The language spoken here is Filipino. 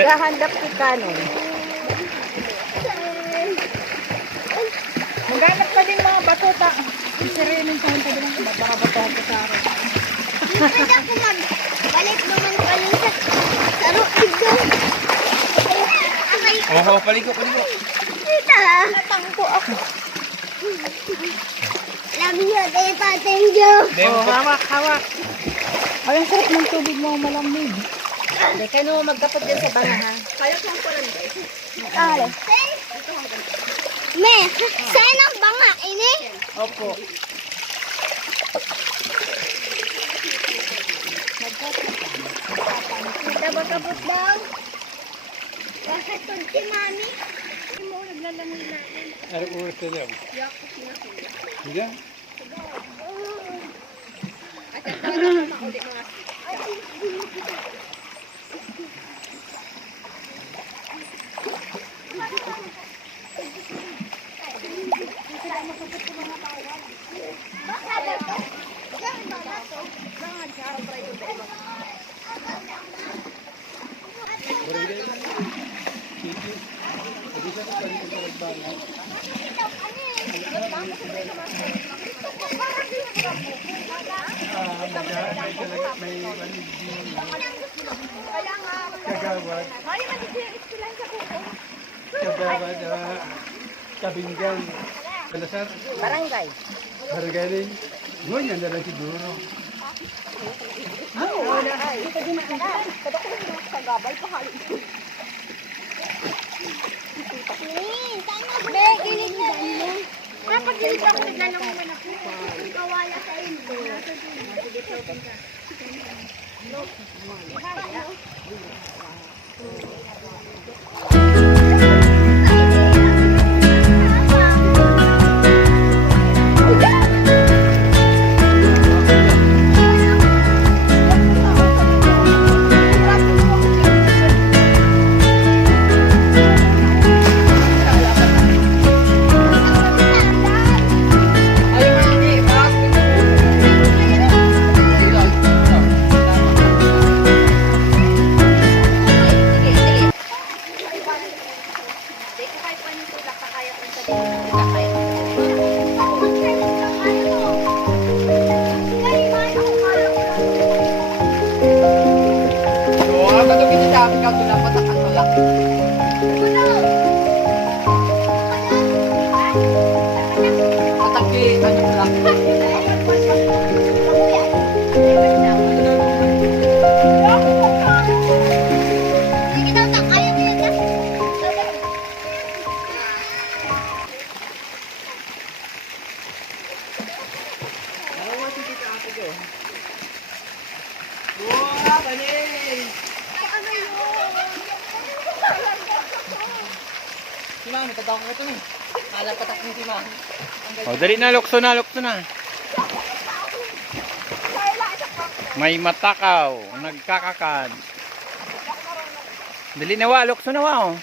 Naghahandap si Kanon. Maghanap ka din mga batota. Isirinin sa hanta din ang bata-batahan ko sa akin. Pwede ako magbalik naman pala sa roid doon. Oo, paliko. Tita, natangko ako. Love you, Tita. Thank you. Oh, hawak. Ay, ang sarap ng tubig mo malamig. Hindi, kayo magdapat dyan sa banga, ha? Kale. Me, saan ang banga? Ini? Opo. Kita ba kabot daw? Kakatun si mami. Hindi mo naglalangoy natin. Ano oras na lang? Hindi? At ito na makulit mga Kagawad, Kabinggan. Kalasar? Barangay. Barangay rin. Ganyan na lang siguro. Be, gilig na rin. Kapag gilig ako, naglalangoy na ako. Kawala sa ilo. Oh, dali na, lukso na. May matakaw, nagkakakad. Dali na wa, lukso na wa, oh.